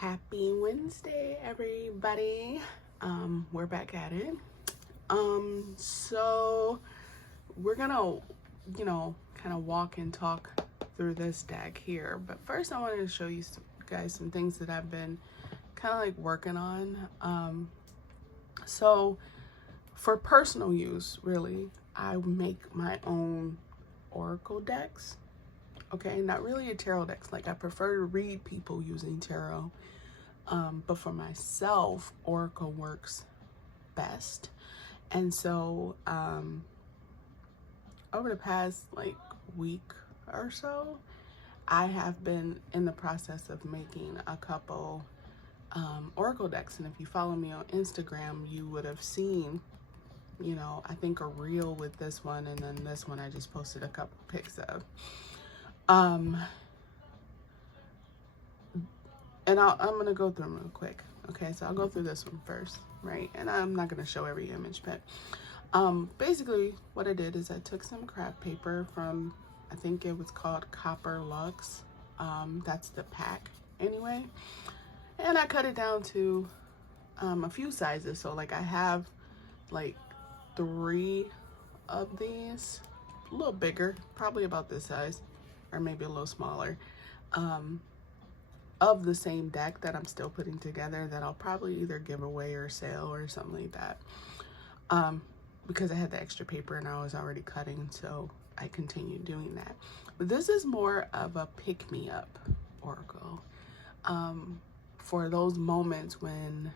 Happy Wednesday, everybody. We're back at it. So we're gonna, kind of walk and talk through this deck here. But first, I wanted to show you guys some things that I've been kind of like working on. So for personal use, really, I make my own oracle decks. Okay, not really a tarot decks. Like, I prefer to read people using tarot. But for myself, oracle works best. And so over the past like week or so, I have been in the process of making a couple oracle decks. And if you follow me on Instagram, you would have seen, I think a reel with this one, and then this one I just posted a couple pics of. And I'm gonna go through them real quick. Okay, so I'll go through this one first, right? And I'm not gonna show every image, but basically what I did is I took some craft paper from, I think it was called Copper Lux. That's the pack anyway. And I cut it down to a few sizes. So like I have like 3 of these, a little bigger, probably about this size, or maybe a little smaller, of the same deck that I'm still putting together, that I'll probably either give away or sell or something like that, because I had the extra paper and I was already cutting, so I continued doing that. But this is more of a pick-me-up oracle, for those moments when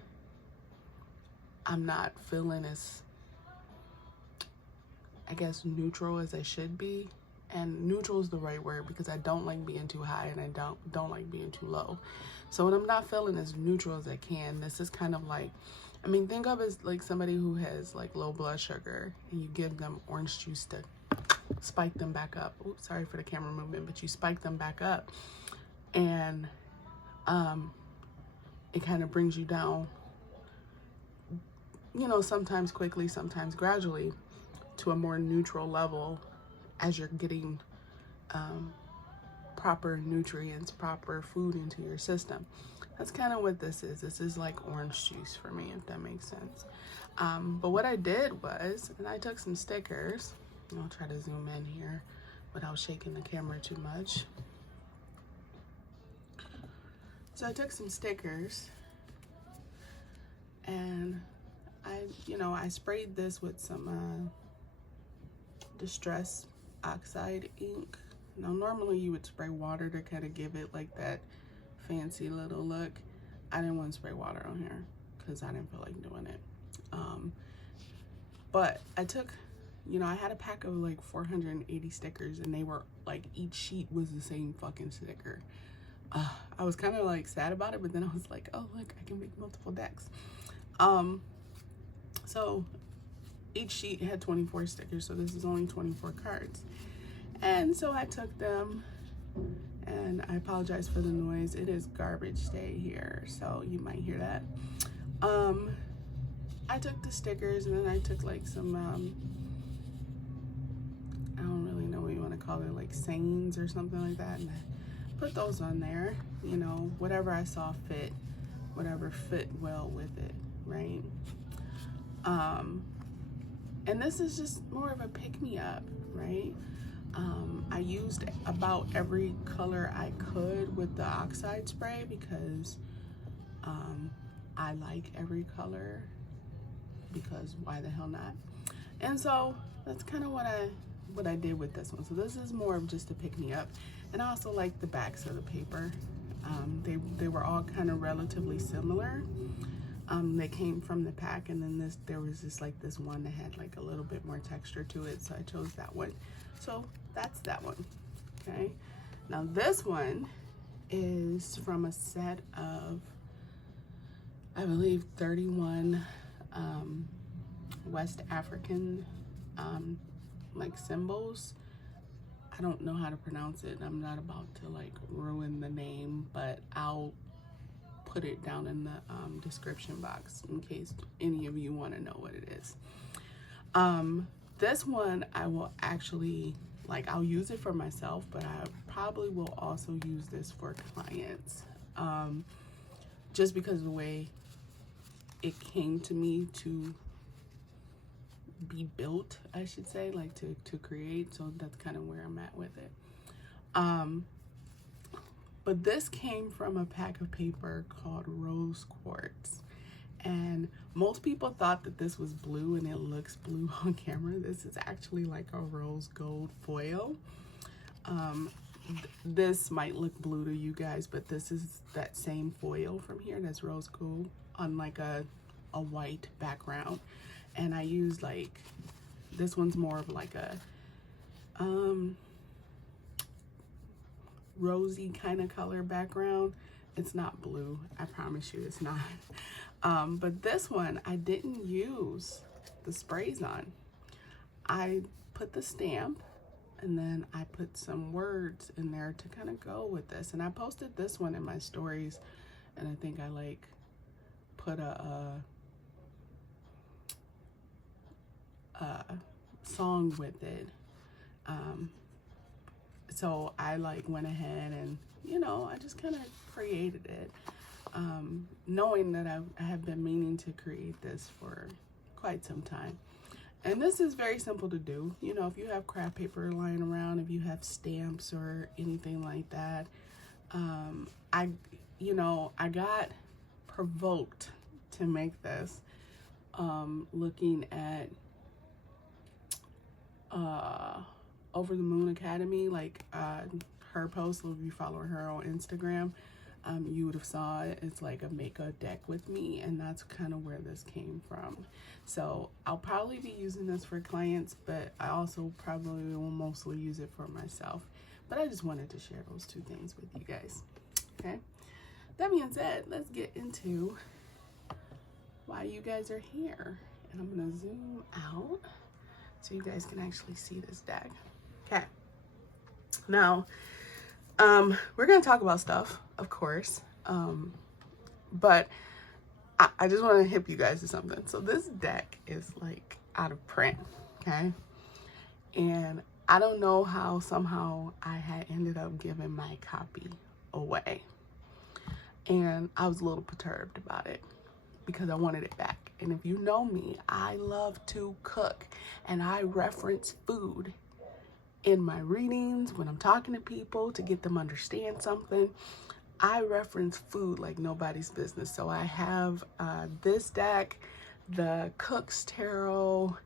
I'm not feeling as, I guess, neutral as I should be. And neutral is the right word, because I don't like being too high and I don't like being too low. So when I'm not feeling as neutral as I can, this is kind of like, I mean, think of it as like somebody who has like low blood sugar, and you give them orange juice to spike them back up. Oops, sorry for the camera movement, but you spike them back up, and it kind of brings you down, sometimes quickly, sometimes gradually, to a more neutral level as you're getting proper nutrients, proper food into your system. That's kind of what this is. This is like orange juice for me, if that makes sense. But what I did was, and I took some stickers. I'll try to zoom in here without shaking the camera too much. So I took some stickers, and I sprayed this with some Distress Oxide ink. Now normally you would spray water to kind of give it like that fancy little look. I didn't want to spray water on here because I didn't feel like doing it. But I took, I had a pack of like 480 stickers, and they were like, each sheet was the same fucking sticker. I was kind of like sad about it, but then I was like, oh look, I can make multiple decks. So each sheet had 24 stickers, so this is only 24 cards. And so I took them, and I apologize for the noise. It is garbage day here, so you might hear that. I took the stickers, and then I took like some, I don't really know what you want to call it, like sayings or something like that, and I put those on there, whatever I saw fit, whatever fit well with it, right? And this is just more of a pick-me-up, right? I used about every color I could with the oxide spray, because I like every color, because why the hell not? And so that's kind of what I did with this one. So this is more of just a pick-me-up. And I also like the backs of the paper. They were all kind of relatively similar. They came from the pack, and then there was just like this one that had like a little bit more texture to it, so I chose that one. So that's that one. Okay, now this one is from a set of, I believe, 31 West African like symbols. I don't know how to pronounce it. I'm not about to like ruin the name, but I'll put it down in the description box in case any of you want to know what it is. This one I will actually, like, I'll use it for myself, but I probably will also use this for clients. just because of the way it came to me to be built, I should say, like to create. So that's kind of where I'm at with it. But this came from a pack of paper called Rose Quartz. And most people thought that this was blue, and it looks blue on camera. This is actually like a rose gold foil. This might look blue to you guys, but this is that same foil from here that's rose gold on like a white background. And I use like, this one's more of like a rosy kind of color background. It's not blue, I promise you it's not. But this one I didn't use the sprays on. I put the stamp, and then I put some words in there to kind of go with this. And I posted this one in my stories, and I think I like put a song with it. So I like went ahead and, you know, I just kind of created it, knowing that I have been meaning to create this for quite some time. And this is very simple to do. You know, if you have craft paper lying around, if you have stamps or anything like that, I got provoked to make this, looking at Over the Moon Academy, like her post. If you follow her on Instagram, you would have saw it. It's like a make a deck with me, and that's kind of where this came from. So I'll probably be using this for clients, but I also probably will mostly use it for myself. But I just wanted to share those two things with you guys. Okay, that being said, let's get into why you guys are here. And I'm gonna zoom out so you guys can actually see this deck. Okay, now we're gonna talk about stuff, of course, but I just want to hip you guys to something. So this deck is like out of print, okay? And I don't know how somehow I had ended up giving my copy away, and I was a little perturbed about it because I wanted it back. And if you know me, I love to cook, and I reference food in my readings when I'm talking to people to get them understand something. I reference food like nobody's business. So I have this deck, the Cook's Tarot,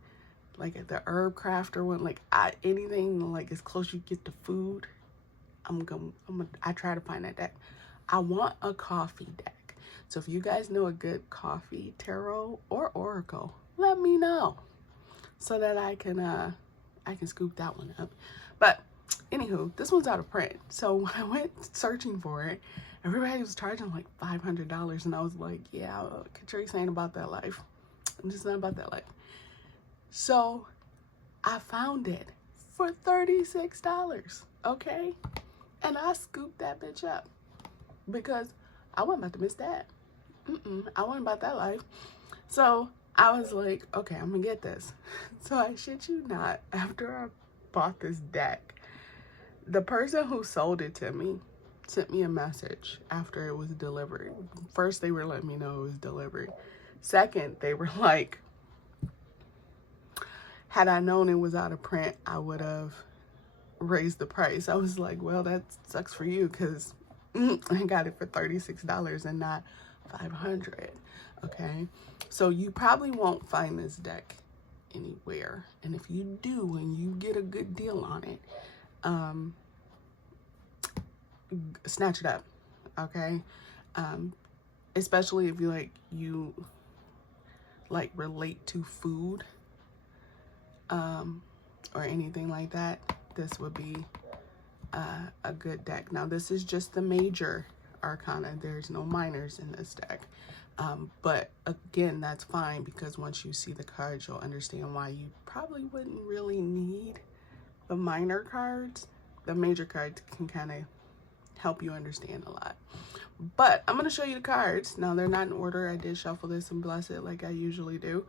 like the Herb Crafter one, like anything like as close you get to food, I try to find that deck. I want a coffee deck. So if you guys know a good coffee tarot or oracle, let me know so that I can scoop that one up. But anywho, this one's out of print. So when I went searching for it, everybody was charging like $500, and I was like, yeah, Catrice ain't about that life. I'm just not about that life. So I found it for $36, okay? And I scooped that bitch up because I wasn't about to miss that. I wasn't about that life. So I was like, okay, I'm gonna get this. So I shit you not, after I bought this deck, the person who sold it to me sent me a message after it was delivered. First, they were letting me know it was delivered. Second, they were like, had I known it was out of print, I would have raised the price. I was like, well, that sucks for you, because I got it for $36 and not $500. Okay, so you probably won't find this deck anywhere, and if you do and you get a good deal on it, snatch it up, okay? Especially if you relate to food, or anything like that, this would be a good deck. Now this is just the major arcana. There's no minors in this deck. But again, that's fine, because once you see the cards, you'll understand why you probably wouldn't really need the minor cards. The major cards can kind of help you understand a lot. But I'm going to show you the cards. Now, they're not in order. I did shuffle this and bless it like I usually do.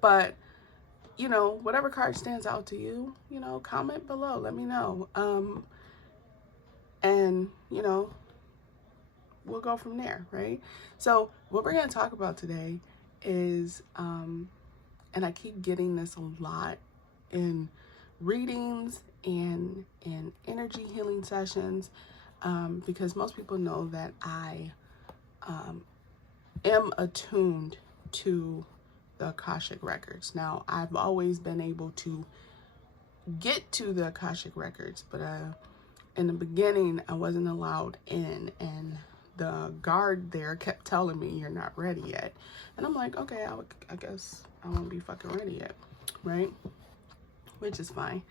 But, you know, whatever card stands out to you, you know, comment below. Let me know. And, you know, we'll go from there, right? So what we're going to talk about today is, and I keep getting this a lot in readings and in energy healing sessions, because most people know that I am attuned to the Akashic records. Now, I've always been able to get to the Akashic records, but in the beginning, I wasn't allowed in, and the guard there kept telling me, "You're not ready yet." And I'm like, okay, I guess I won't be fucking ready yet, right? Which is fine.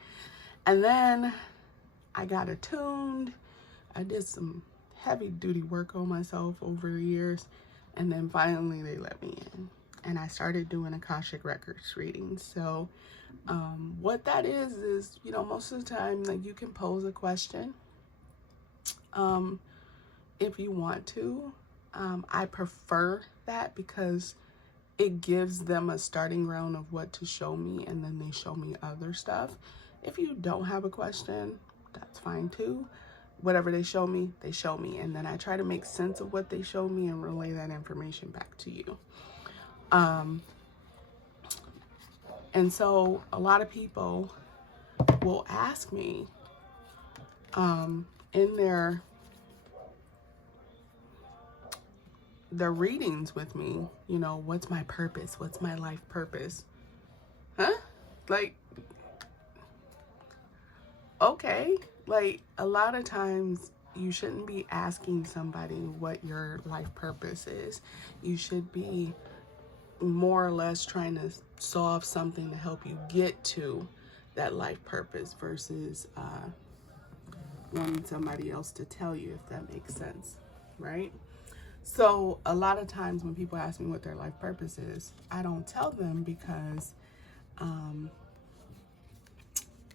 And then I got attuned. I did some heavy duty work on myself over the years, and then finally they let me in, and I started doing Akashic records readings. So what that is, you know, most of the time, like, you can pose a question if you want to. I prefer that because it gives them a starting ground of what to show me, and then they show me other stuff. If you don't have a question, that's fine too. Whatever they show me, and then I try to make sense of what they show me and relay that information back to you. And so a lot of people will ask me in their readings with me, you know, what's my purpose? What's my life purpose? Huh? Like, okay. Like, a lot of times you shouldn't be asking somebody what your life purpose is. You should be more or less trying to solve something to help you get to that life purpose versus wanting somebody else to tell you, if that makes sense, right? So a lot of times when people ask me what their life purpose is, I don't tell them because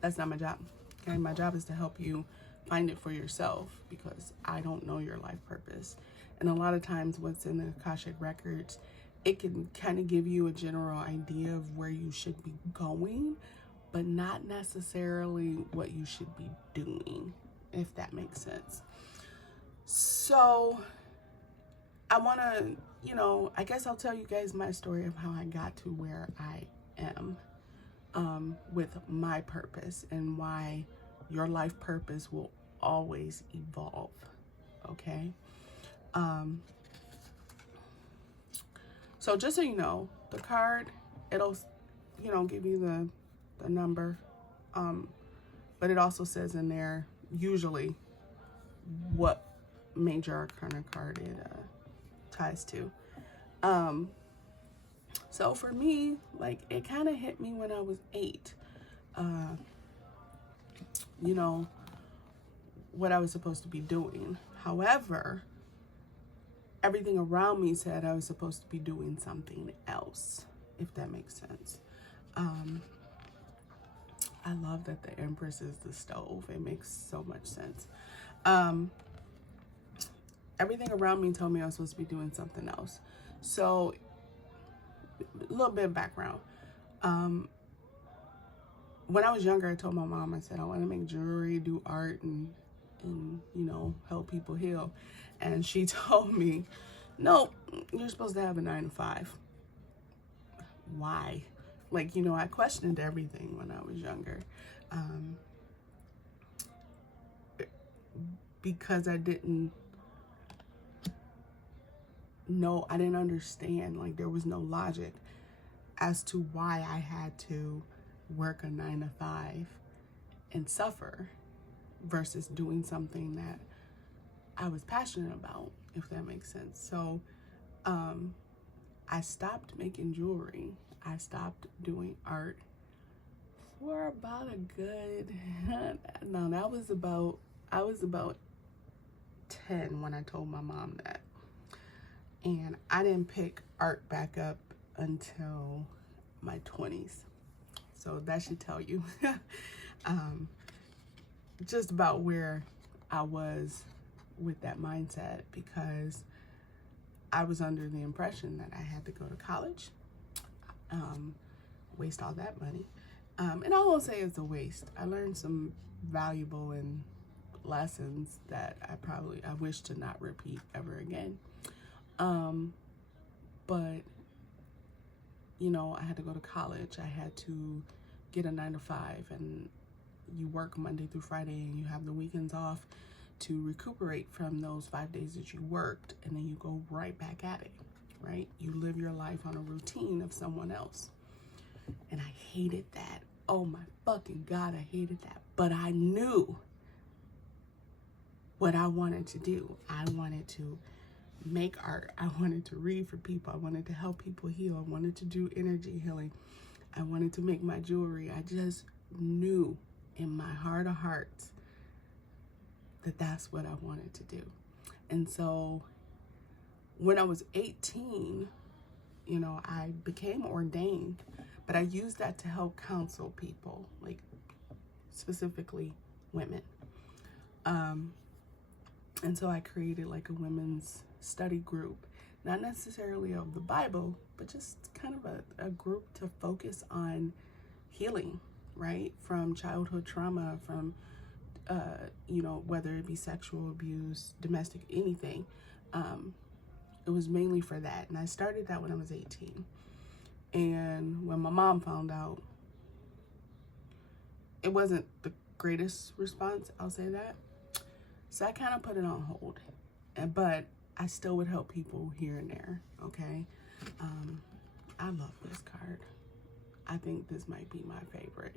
that's not my job. Okay, my job is to help you find it for yourself, because I don't know your life purpose. And a lot of times what's in the Akashic records, it can kind of give you a general idea of where you should be going, but not necessarily what you should be doing, if that makes sense. So I want to, you know, I guess I'll tell you guys my story of how I got to where I am with my purpose, and why your life purpose will always evolve, okay? So just so you know, the card, it'll, you know, give you the number, but it also says in there usually what major arcana card it ties to. So for me, like, it kind of hit me when I was 8. You know, what I was supposed to be doing. However, everything around me said I was supposed to be doing something else, if that makes sense. I love that the Empress is the stove. It makes so much sense. Everything around me told me I was supposed to be doing something else. So, a little bit of background. When I was younger, I told my mom, I said, I want to make jewelry, do art, and you know, help people heal. And she told me, no, you're supposed to have a 9-to-5. Why? Like, you know, I questioned everything when I was younger. Because I didn't know, I didn't understand, like, there was no logic as to why I had to work a 9-to-5 and suffer versus doing something that I was passionate about, if that makes sense. So I stopped making jewelry. I stopped doing art for about a good, no, I was about 10 when I told my mom that. And I didn't pick art back up until my 20s. So that should tell you just about where I was with that mindset, because I was under the impression that I had to go to college, waste all that money. And I won't say it's a waste. I learned some valuable and lessons that I wish to not repeat ever again. But you know, I had to go to college. I had to get a 9 to 5, and you work Monday through Friday, and you have the weekends off to recuperate from those 5 days that you worked, and then you go right back at it, right? You live your life on a routine of someone else. And I hated that. Oh my fucking God, I hated that. But I knew what I wanted to do. I wanted to make art. I wanted to read for people. I wanted to help people heal. I wanted to do energy healing. I wanted to make my jewelry. I just knew in my heart of hearts that that's what I wanted to do. And so when I was 18, you know, I became ordained, but I used that to help counsel people, like specifically women. And so I created like a women's study group, not necessarily of the Bible, but just kind of a group to focus on healing, right? From childhood trauma, from, you know, whether it be sexual abuse, domestic, anything. It was mainly for that. And I started that when I was 18. And when my mom found out, it wasn't the greatest response, I'll say that. So I kind of put it on hold. But I still would help people here and there, okay? I love this card. I think this might be my favorite.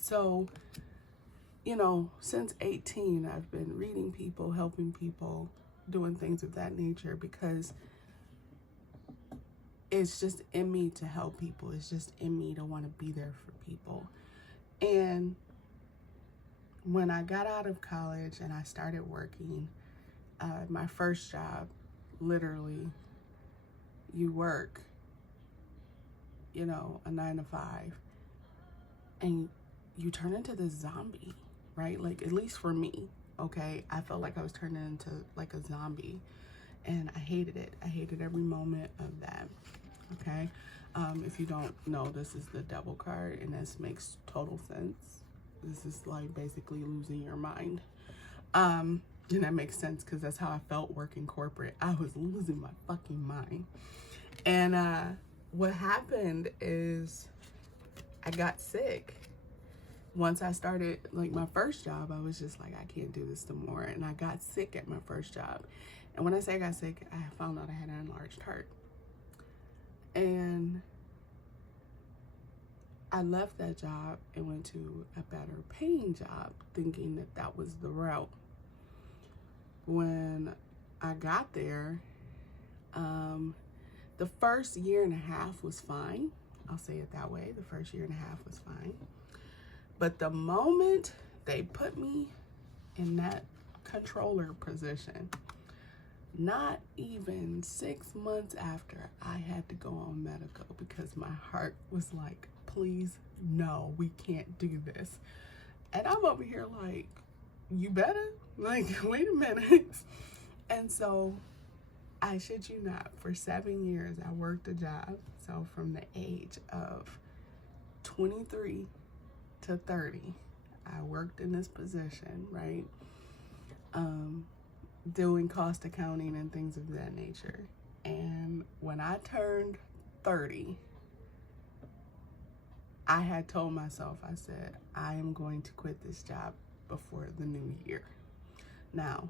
So, you know, since 18, I've been reading people, helping people, doing things of that nature, because it's just in me to help people. It's just in me to want to be there for people. And when I got out of college and I started working, my first job, literally, you work, you know, a 9 to 5, and you turn into this zombie, right? Like, at least for me, okay? I felt like I was turning into like a zombie, and I hated it. I hated every moment of that, okay? If you don't know, this is the devil card, and this makes total sense. This is like basically losing your mind. And that makes sense because that's how I felt working corporate. I was losing my fucking mind. And what happened is I got sick. Once I started, like, my first job, I was just like, I can't do this no more. And I got sick at my first job. And when I say I got sick, I found out I had an enlarged heart. And I left that job and went to a better paying job, thinking that that was the route. When I got there, the first year and a half was fine. I'll say it that way. The first year and a half was fine. But the moment they put me in that controller position, not even 6 months after, I had to go on medical because my heart was like, please, no, we can't do this. And I'm over here like, you better? Like, wait a minute. And so, I shit you not, for 7 years, I worked a job. So from the age of 23 to 30, I worked in this position, right? Doing cost accounting and things of that nature. And when I turned 30, I had told myself, I said, I am going to quit this job before the new year. Now,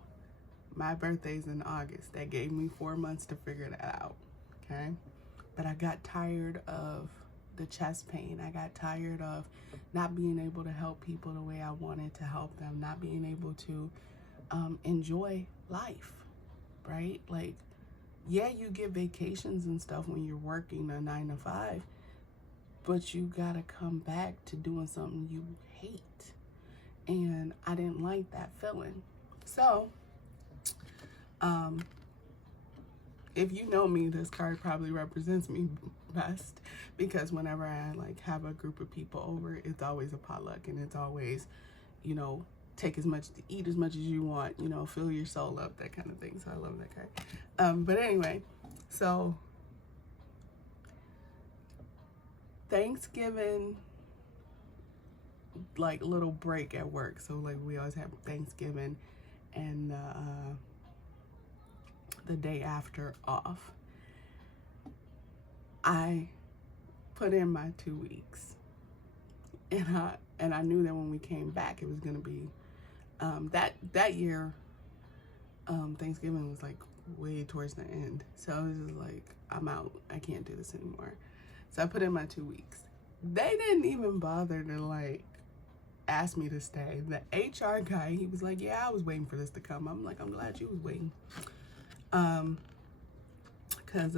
my birthday's in August. That gave me 4 months to figure that out, okay? But I got tired of the chest pain. I got tired of not being able to help people the way I wanted to help them, not being able to enjoy life, right? Like, yeah, you get vacations and stuff when you're working a 9 to 5, but you gotta come back to doing something you hate. And I didn't like that feeling. So, if you know me, this card probably represents me best, because whenever I like have a group of people over, it's always a potluck, and it's always, you know, take as much to eat as much as you want, you know, fill your soul up, that kind of thing. So I love that card. But anyway, so Thanksgiving like little break at work. So like we always have Thanksgiving and the day after off. I put in my 2 weeks, and I knew that when we came back, it was gonna be that year. Thanksgiving was like way towards the end, so I was just like, I'm out. I can't do this anymore. So I put in my 2 weeks. They didn't even bother to like ask me to stay. The HR guy, he was like, yeah, I was waiting for this to come. I'm like, I'm glad you was waiting. Cause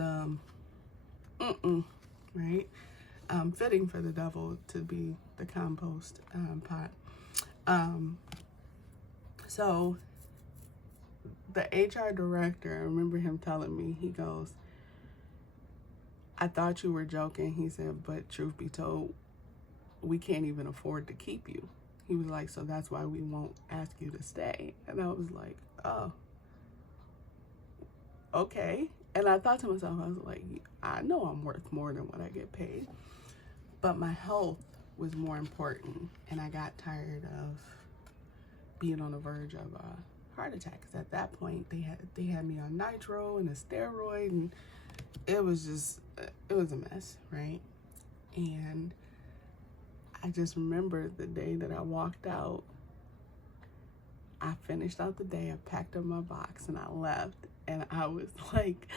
right? Fitting for the devil to be the compost pot. So the HR director, I remember him telling me, he goes, I thought you were joking. He said, but truth be told, we can't even afford to keep you. He was like, so that's why we won't ask you to stay. And I was like, oh, okay. And I thought to myself, I was like, I know I'm worth more than what I get paid, but my health was more important. And I got tired of being on the verge of a heart attack. Because at that point, they had me on nitro and a steroid, and it was a mess, right? And I just remember the day that I walked out, I finished out the day, I packed up my box, and I left. And I was like,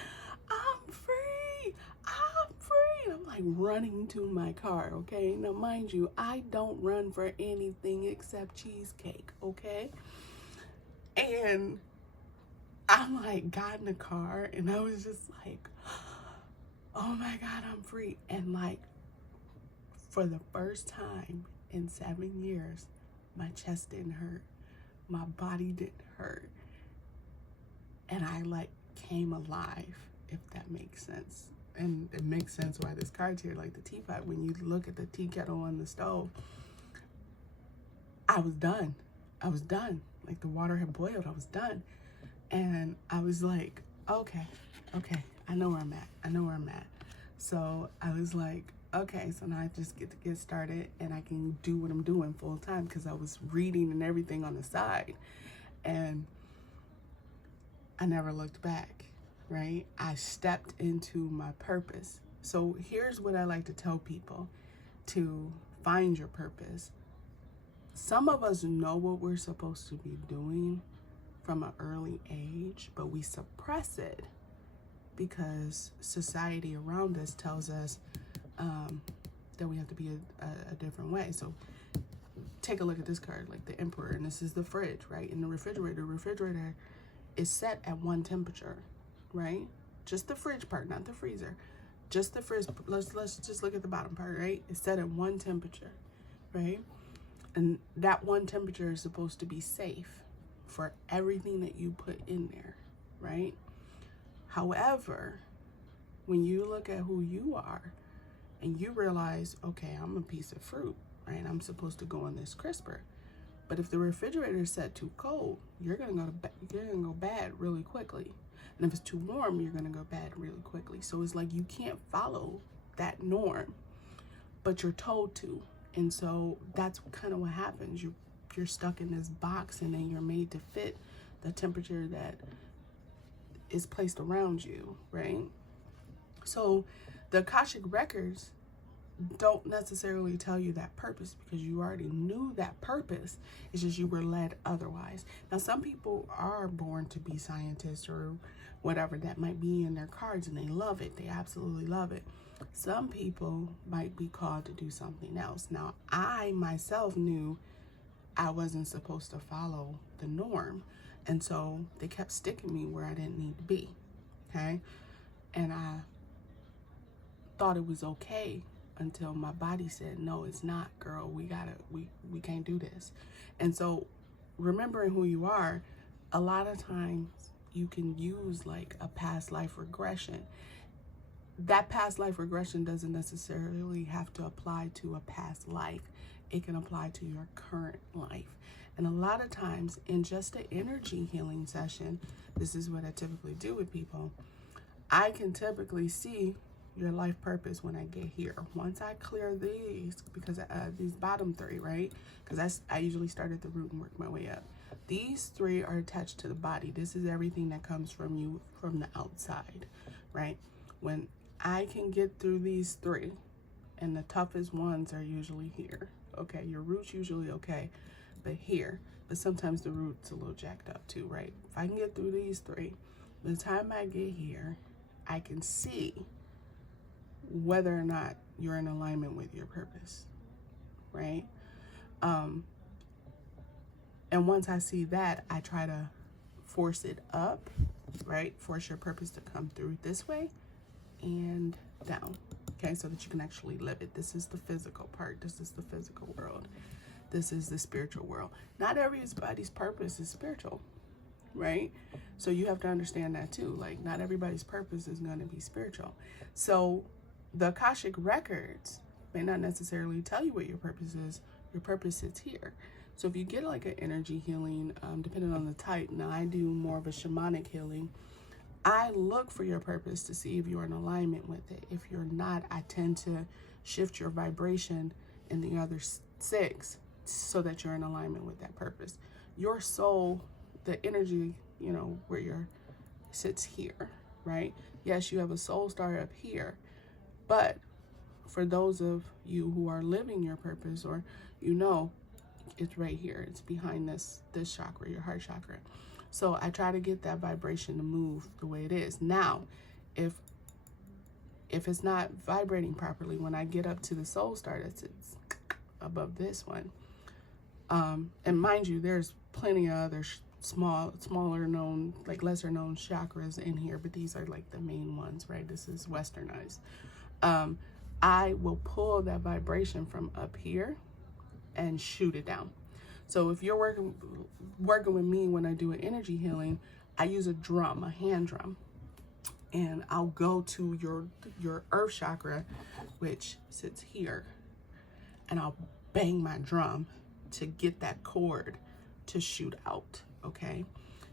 I'm free, I'm free. And I'm like running to my car, okay? Now, mind you, I don't run for anything except cheesecake, okay? And I'm like, got in the car, and I was just like, oh my God, I'm free. And like, for the first time in 7 years, my chest didn't hurt. My body didn't hurt. And I like came alive, if that makes sense. And it makes sense why this card's here, like the teapot. When you look at the tea kettle on the stove, I was done. I was done. Like the water had boiled, I was done. And I was like, okay, I know where I'm at. I know where I'm at. So I was like, okay, so now I just get to get started and I can do what I'm doing full time, because I was reading and everything on the side. And I never looked back, right? I stepped into my purpose. So here's what I like to tell people to find your purpose. Some of us know what we're supposed to be doing from an early age, but we suppress it because society around us tells us that we have to be a different way. So take a look at this card, like the Emperor, and this is the fridge, right? And the refrigerator is set at one temperature, right? Just the fridge part, not the freezer. Just the fridge. Let's just look at the bottom part, right? It's set at one temperature, right? And that one temperature is supposed to be safe for everything that you put in there, right? However, when you look at who you are and you realize, okay, I'm a piece of fruit, right? I'm supposed to go in this crisper. But if the refrigerator is set too cold, you're gonna go bad really quickly. And if it's too warm, you're gonna go bad really quickly. So it's like you can't follow that norm, but you're told to. And so that's kind of what happens. You're stuck in this box, and then you're made to fit the temperature that is placed around you, right? So the Akashic records don't necessarily tell you that purpose, because you already knew that purpose. It's just you were led otherwise. Now, some people are born to be scientists or whatever that might be in their cards, and they love it. They absolutely love it. Some people might be called to do something else. Now, I myself knew I wasn't supposed to follow the norm, and so they kept sticking me where I didn't need to be, okay? And I thought it was okay until my body said, no, it's not, girl. We can't do this. And so remembering who you are, a lot of times you can use like a past life regression. That past life regression doesn't necessarily have to apply to a past life. It can apply to your current life. And a lot of times in just an energy healing session, this is what I typically do with people. I can typically see your life purpose when I get here. Once I clear these, because these bottom three, right? Because I usually start at the root and work my way up. These three are attached to the body. This is everything that comes from you from the outside, right? When I can get through these three, and the toughest ones are usually here, okay? Your root's usually okay, but here, but sometimes the root's a little jacked up too, right? If I can get through these three, by the time I get here, I can see whether or not you're in alignment with your purpose, right? And once I see that, I try to force it up, right? Force your purpose to come through this way and down, okay? So that you can actually live it. This is the physical part. This is the physical world. This is the spiritual world. Not everybody's purpose is spiritual, right? So you have to understand that too. Like, not everybody's purpose is going to be spiritual. So the Akashic records may not necessarily tell you what your purpose is. Your purpose sits here. So if you get like an energy healing, depending on the type, now I do more of a shamanic healing. I look for your purpose to see if you're in alignment with it. If you're not, I tend to shift your vibration in the other 6 so that you're in alignment with that purpose. Your soul, the energy, you know, where your sits here, right? Yes, you have a soul star up here, but for those of you who are living your purpose, or you know, it's right here. It's behind this chakra, your heart chakra. So I try to get that vibration to move the way it is. Now, if it's not vibrating properly, when I get up to the soul star that sits above this one, and mind you, there's plenty of other smaller known, like lesser known chakras in here, but these are like the main ones, right? This is westernized. I will pull that vibration from up here and shoot it down. So if you're working with me when I do an energy healing, I use a drum, a hand drum, and I'll go to your earth chakra, which sits here, and I'll bang my drum to get that cord to shoot out, okay?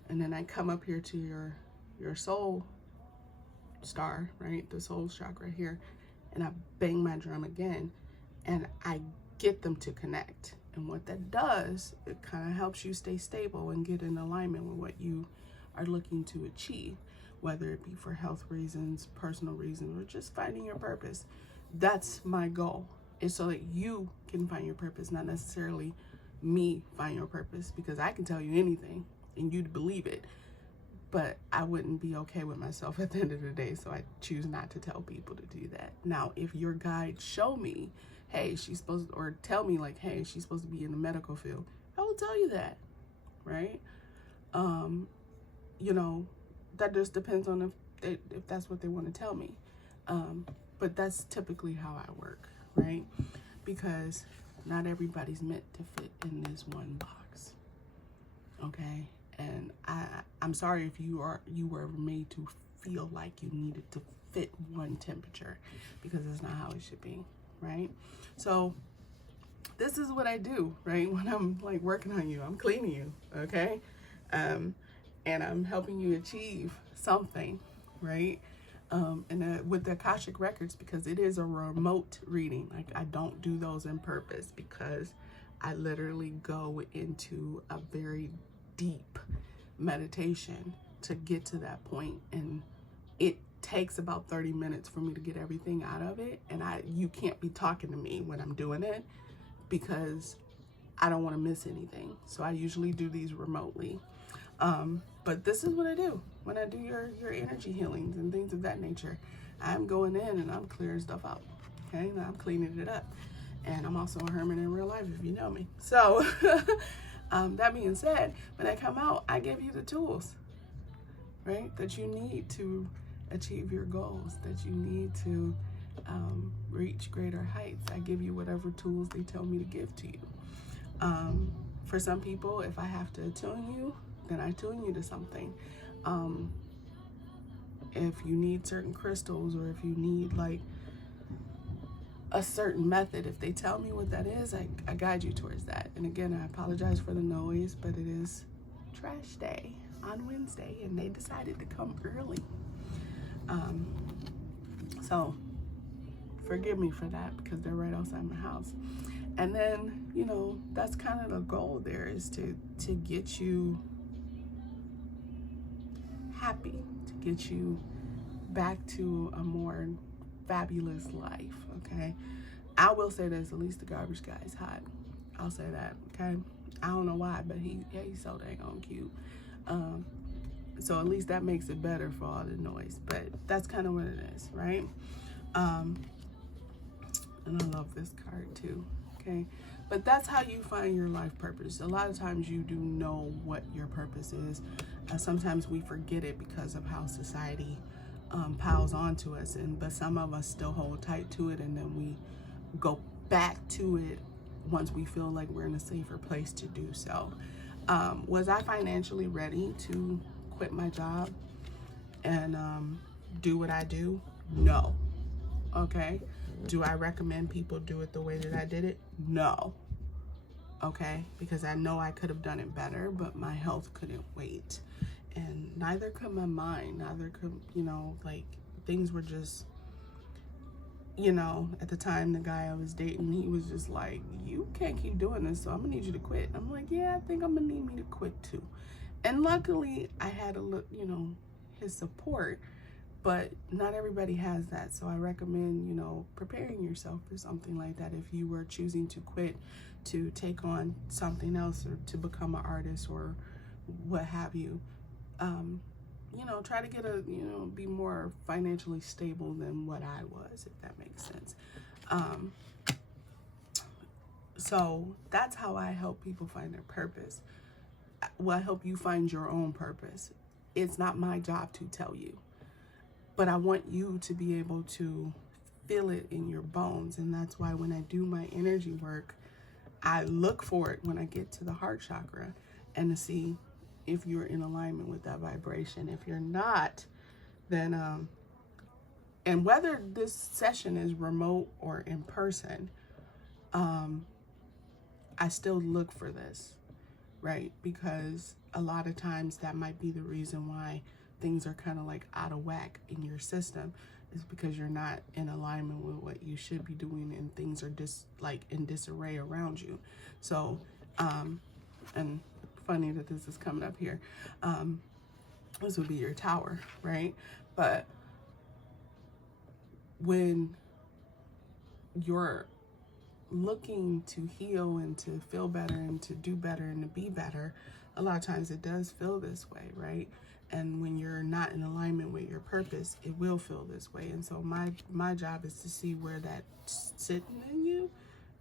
And then I come up here to your soul star, right? The soul chakra here, and I bang my drum again, and I get them to connect. And what that does, it kind of helps you stay stable and get in alignment with what you are looking to achieve, whether it be for health reasons, personal reasons, or just finding your purpose. That's my goal, is so that you can find your purpose, not necessarily me find your purpose, because I can tell you anything and you'd believe it, but I wouldn't be okay with myself at the end of the day, so I choose not to tell people to do that. Now, if your guide show me, hey, she's supposed to, or tell me like, hey, she's supposed to be in the medical field, I will tell you that, right? You know, that just depends on if that's what they want to tell me. But that's typically how I work, right? Because not everybody's meant to fit in this one box, okay? And I'm sorry if you were made to feel like you needed to fit one temperature, because that's not how it should be, right? So this is what I do, right? When I'm like working on you, I'm cleaning you, okay? And I'm helping you achieve something, right? And with the Akashic records, because it is a remote reading, like I don't do those in purpose, because I literally go into a very deep meditation to get to that point, and it takes about 30 minutes for me to get everything out of it, and you can't be talking to me when I'm doing it, because I don't want to miss anything. So I usually do these remotely. But this is what I do when I do your energy healings and things of that nature. I'm going in and I'm clearing stuff out, okay? And I'm cleaning it up. And I'm also a hermit in real life, if you know me. So that being said, when I come out, I give you the tools, right, that you need to achieve your goals, that you need to reach greater heights. I give you whatever tools they tell me to give to you. For some people, if I have to attune you, then I tune you to something. If you need certain crystals, or if you need like a certain method, if they tell me what that is, I guide you towards that. And again, I apologize for the noise, but it is trash day on Wednesday and they decided to come early. So forgive me for that because they're right outside my house. And then, you know, that's kind of the goal there, is to get you happy, to get you back to a more fabulous life, okay? I will say this, at least the garbage guy is hot. I'll say that, okay? I don't know why, but he's so dang on cute. So at least that makes it better for all the noise, but that's kind of what it is, right? And I love this card too, okay? But that's how you find your life purpose. A lot of times you do know what your purpose is. Sometimes we forget it because of how society piles onto us, but some of us still hold tight to it, and then we go back to it once we feel like we're in a safer place to do so. Was I financially ready to quit my job and do what I do? No. Okay. Do I recommend people do it the way that I did it? No. Okay. Because I know I could have done it better, but my health couldn't wait. And neither could my mind, neither could, you know, like, things were just, you know, at the time, the guy I was dating, he was just like, you can't keep doing this, so I'm gonna need you to quit. I'm like, yeah, I think I'm gonna need me to quit too. And luckily, I had you know, his support, but not everybody has that. So I recommend, you know, preparing yourself for something like that. If you were choosing to quit, to take on something else, or to become an artist, or what have you, you know, try to get be more financially stable than what I was, if that makes sense. So that's how I help people find their purpose. Well, I help you find your own purpose. It's not my job to tell you, but I want you to be able to feel it in your bones. And that's why when I do my energy work, I look for it when I get to the heart chakra, and to see if you're in alignment with that vibration. If you're not, then and whether this session is remote or in person, I still look for this, right? Because a lot of times that might be the reason why things are kind of like out of whack in your system, is because you're not in alignment with what you should be doing, and things are just like in disarray around you. So, and funny that this is coming up here. This would be your tower, right? But when you're looking to heal and to feel better and to do better and to be better, a lot of times it does feel this way, right? And when you're not in alignment with your purpose, it will feel this way. And so my job is to see where that's sitting in you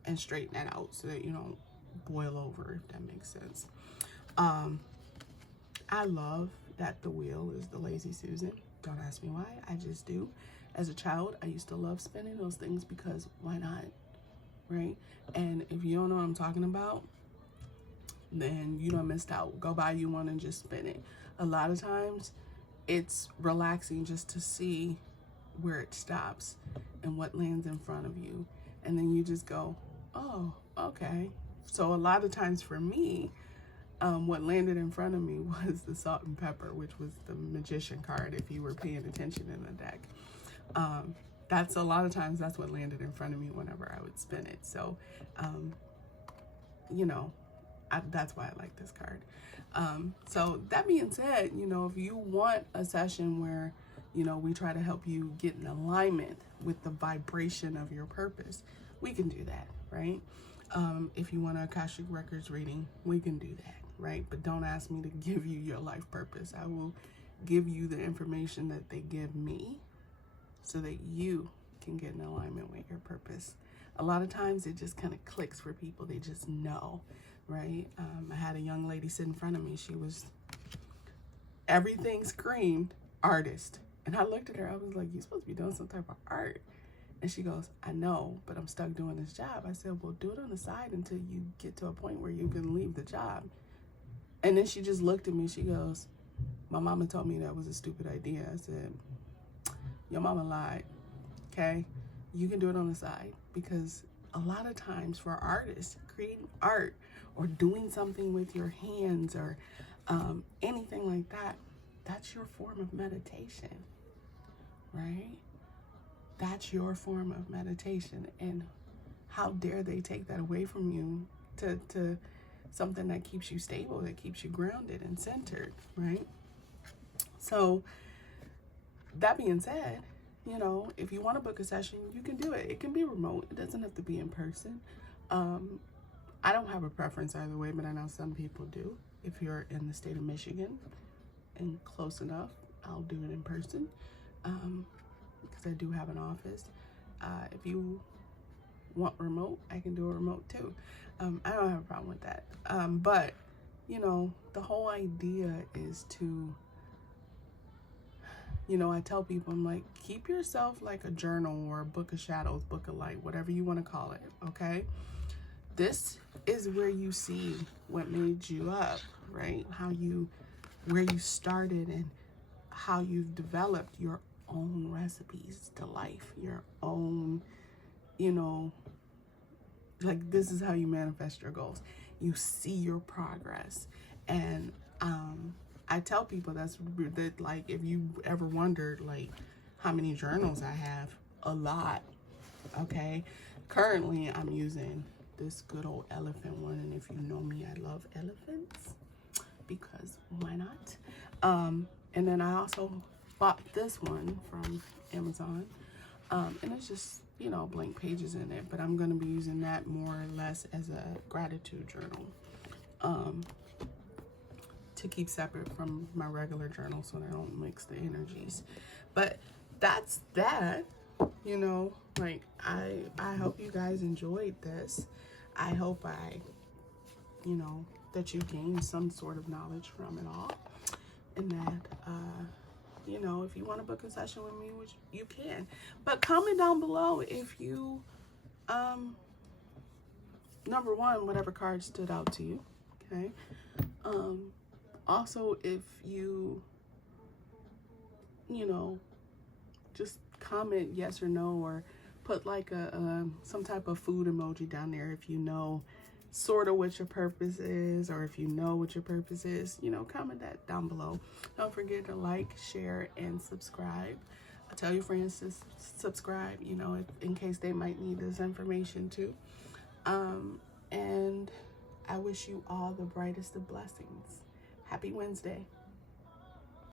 and straighten that out, so that you don't boil over, if that makes sense. I love that the wheel is the Lazy Susan. Don't ask me why, I just do. As a child, I used to love spinning those things because why not, right? And if you don't know what I'm talking about, then you done missed out. Go buy you one and just spin it. A lot of times it's relaxing just to see where it stops and what lands in front of you. And then you just go, oh, okay. So a lot of times for me, what landed in front of me was the salt and pepper, which was the magician card, if you were paying attention in the deck. That's a lot of times that's what landed in front of me whenever I would spin it. So, you know, that's why I like this card. So that being said, you know, if you want a session where, you know, we try to help you get in alignment with the vibration of your purpose, we can do that, right? If you want an Akashic Records reading, we can do that, right? But don't ask me to give you your life purpose. I will give you the information that they give me so that you can get in alignment with your purpose. A lot of times it just kind of clicks for people. They just know, right? I had a young lady sit in front of me. She was, everything screamed artist. And I looked at her, I was like, you're supposed to be doing some type of art. And she goes, I know, but I'm stuck doing this job. I said, well, do it on the side until you get to a point where you can leave the job. And then she just looked at me. She goes, my mama told me that was a stupid idea. I said, your mama lied, okay? You can do it on the side, because a lot of times for artists, creating art or doing something with your hands or anything like that, that's your form of meditation, right? that's your form of meditation, and how dare they take that away from you to something that keeps you stable, that keeps you grounded and centered, right? So that being said, you know, if you want to book a session, you can do it. It can be remote. It doesn't have to be in person. I don't have a preference either way, but I know some people do. If you're in the state of Michigan and close enough, I'll do it in person, because I do have an office. If you want remote, I can do a remote too. I don't have a problem with that. But, you know, the whole idea is to, you know, I tell people, I'm like, keep yourself like a journal or a book of shadows, book of light, whatever you want to call it, okay? This is where you see what made you up, right? Where you started and how you've developed your own recipes to life, your own, you know, like this is how you manifest your goals. You see your progress. And I tell people that like, if you ever wondered like how many journals I have, a lot, okay? Currently I'm using this good old elephant one, and if you know me, I love elephants, because why not? And then I also bought this one from Amazon, and it's just, you know, blank pages in it, but I'm gonna be using that more or less as a gratitude journal, to keep separate from my regular journal so that I don't mix the energies. But that's that, you know, like I hope you guys enjoyed this. I hope you know, that you gained some sort of knowledge from it all, and that, you know, if you want to book a session with me, which you can, but comment down below if you, number one, whatever card stood out to you, okay? Also, if you know, just comment yes or no, or put like some type of food emoji down there if you know sort of what your purpose is, or if you know what your purpose is, you know, comment that down below. Don't forget to like, share, and subscribe. Tell your friends to subscribe, you know, in case they might need this information too. And I wish you all the brightest of blessings. Happy Wednesday.